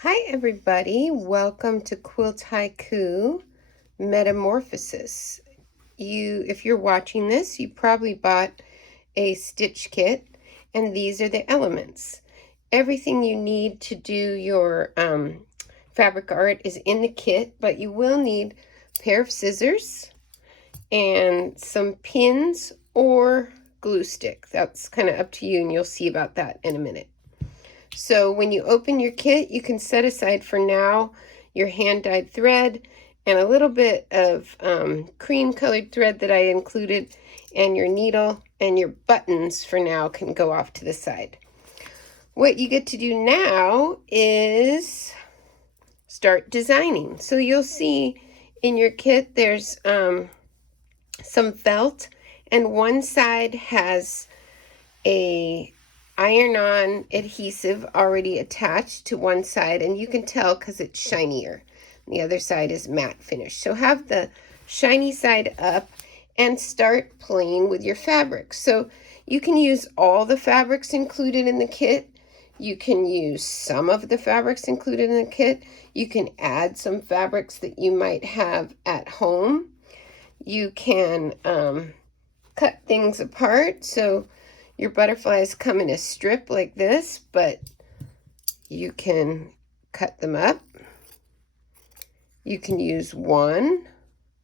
Hi everybody, welcome to Quilt Haiku Metamorphosis. If you're watching this, you probably bought a stitch kit, and these are the elements. Everything you need to do your fabric art is in the kit, but you will need a pair of scissors and some pins or glue stick. That's kind of up to you, and you'll see about that in a minute. So when you open your kit, you can set aside for now your hand-dyed thread and a little bit of cream-colored thread that I included, and your needle and your buttons for now can go off to the side. What you get to do now is start designing. So you'll see in your kit there's some felt, and one side has a iron-on adhesive already attached to one side, and you can tell because it's shinier. The other side is matte finish. So have the shiny side up and start playing with your fabrics. So you can use all the fabrics included in the kit. You can use some of the fabrics included in the kit. You can add some fabrics that you might have at home. You can cut things apart. So your butterflies come in a strip like this, but you can cut them up. You can use one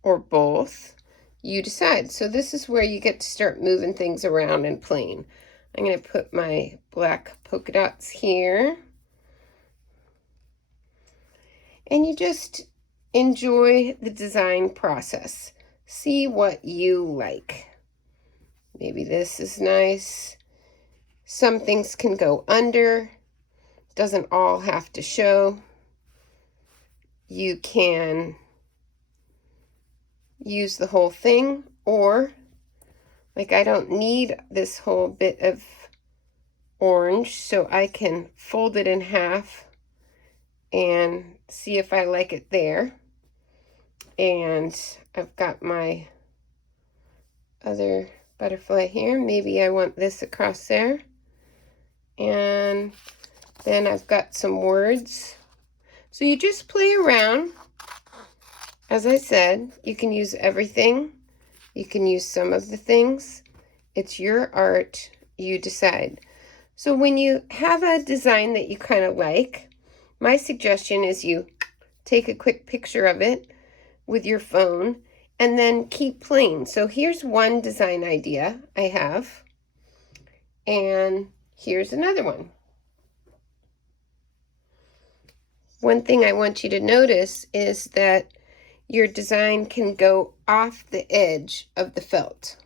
or both. You decide. So this is where you get to start moving things around and playing. I'm going to put my black polka dots here. And you just enjoy the design process. See what you like. Maybe this is nice. Some things can go under. Doesn't all have to show. You can use the whole thing, or like I don't need this whole bit of orange, so I can fold it in half and see if I like it there. And I've got my other butterfly here. Maybe I want this across there. And then I've got some words. So you just play around. As I said, you can use everything. You can use some of the things. It's your art. You decide. So when you have a design that you kind of like, my suggestion is you take a quick picture of it with your phone and then keep playing. So here's one design idea I have. And here's another one. One thing I want you to notice is that your design can go off the edge of the felt.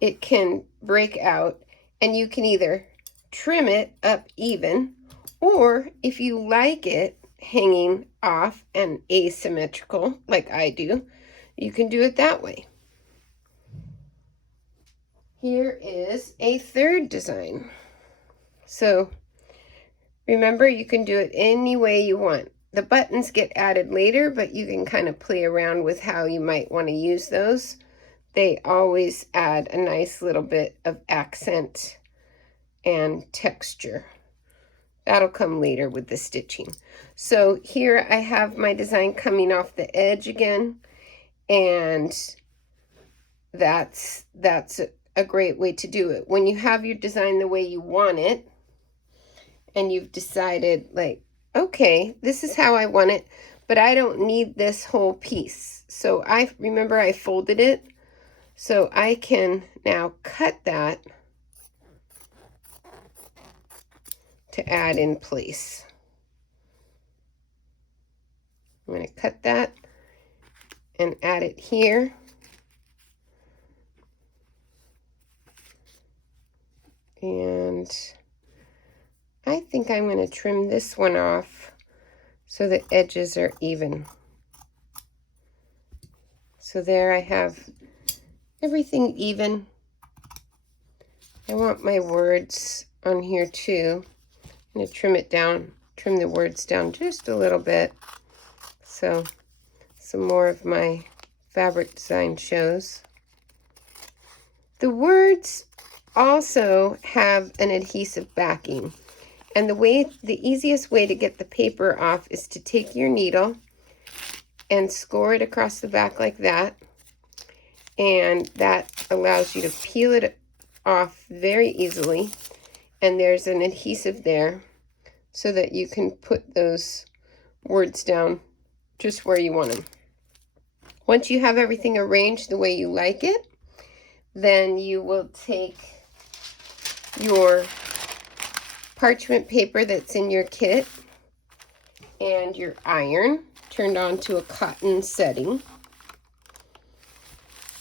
It can break out, and you can either trim it up even, or if you like it hanging off and asymmetrical, like I do, you can do it that way. Here is a third design. So remember, you can do it any way you want. The buttons get added later, but you can kind of play around with how you might want to use those. They always add a nice little bit of accent and texture. That'll come later with the stitching. So here I have my design coming off the edge again, and that's a great way to do it. When you have your design the way you want it, and you've decided, like, okay, this is how I want it, but I don't need this whole piece. So I remember I folded it, so I can now cut that to add in place. I'm going to cut that and add it here. And I think I'm going to trim this one off so the edges are even. So there I have everything even. I want my words on here too. I'm going to trim it down, trim the words down just a little bit. So some more of my fabric design shows. The words also have an adhesive backing. And the easiest way to get the paper off is to take your needle and score it across the back like that. And that allows you to peel it off very easily. And there's an adhesive there so that you can put those words down just where you want them. Once you have everything arranged the way you like it, then you will take your parchment paper that's in your kit and your iron turned on to a cotton setting,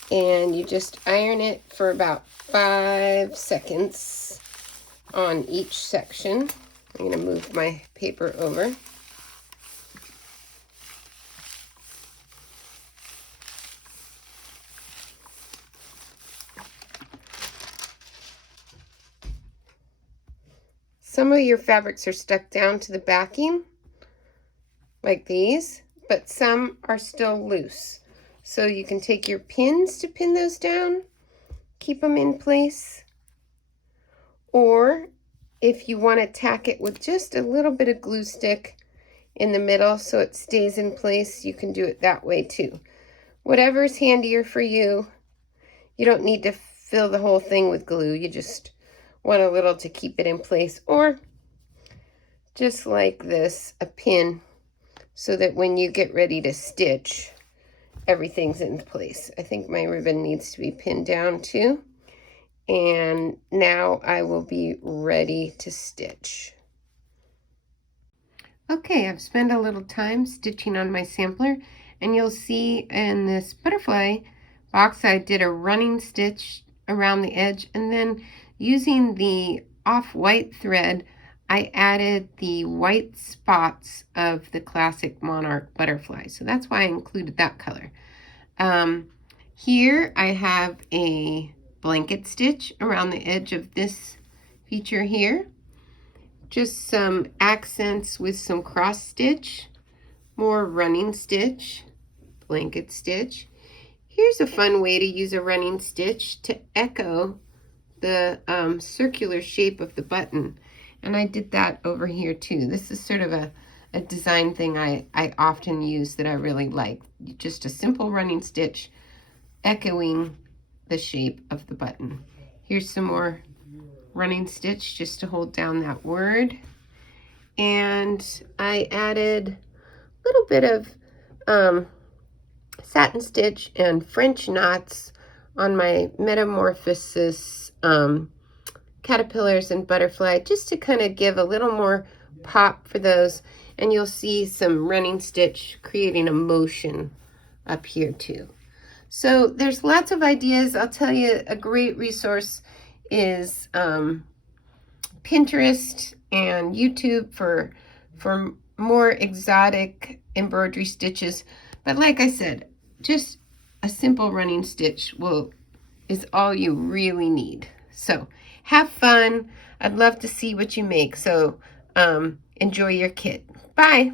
and you just iron it for about 5 seconds on each section. I'm going to move my paper over. Some of your fabrics are stuck down to the backing, like these, but some are still loose. So you can take your pins to pin those down, keep them in place. Or if you want to tack it with just a little bit of glue stick in the middle so it stays in place, you can do it that way too. Whatever's handier for you. You don't need to fill the whole thing with glue. You just want a little to keep it in place, or just like this, a pin, so that when you get ready to stitch, everything's in place. I think my ribbon needs to be pinned down too. And now I will be ready to stitch. Okay, I've spent a little time stitching on my sampler, and you'll see in this butterfly box I did a running stitch around the edge, and then using the off-white thread I added the white spots of the classic monarch butterfly, so that's why I included that color. Here I have a blanket stitch around the edge of this feature here, just some accents with some cross stitch, more running stitch, blanket stitch. Here's a fun way to use a running stitch to echo the circular shape of the button. And I did that over here too. This is sort of a design thing I often use that I really like. Just a simple running stitch echoing the shape of the button. Here's some more running stitch just to hold down that word. And I added a little bit of satin stitch and French knots on my Metamorphosis caterpillars and butterfly, just to kind of give a little more pop for those. And you'll see some running stitch creating a motion up here too. So there's lots of ideas. I'll tell you, a great resource is Pinterest and YouTube for more exotic embroidery stitches. But like I said, just a simple running stitch is all you really need. So have fun. I'd love to see what you make. So enjoy your kit. Bye.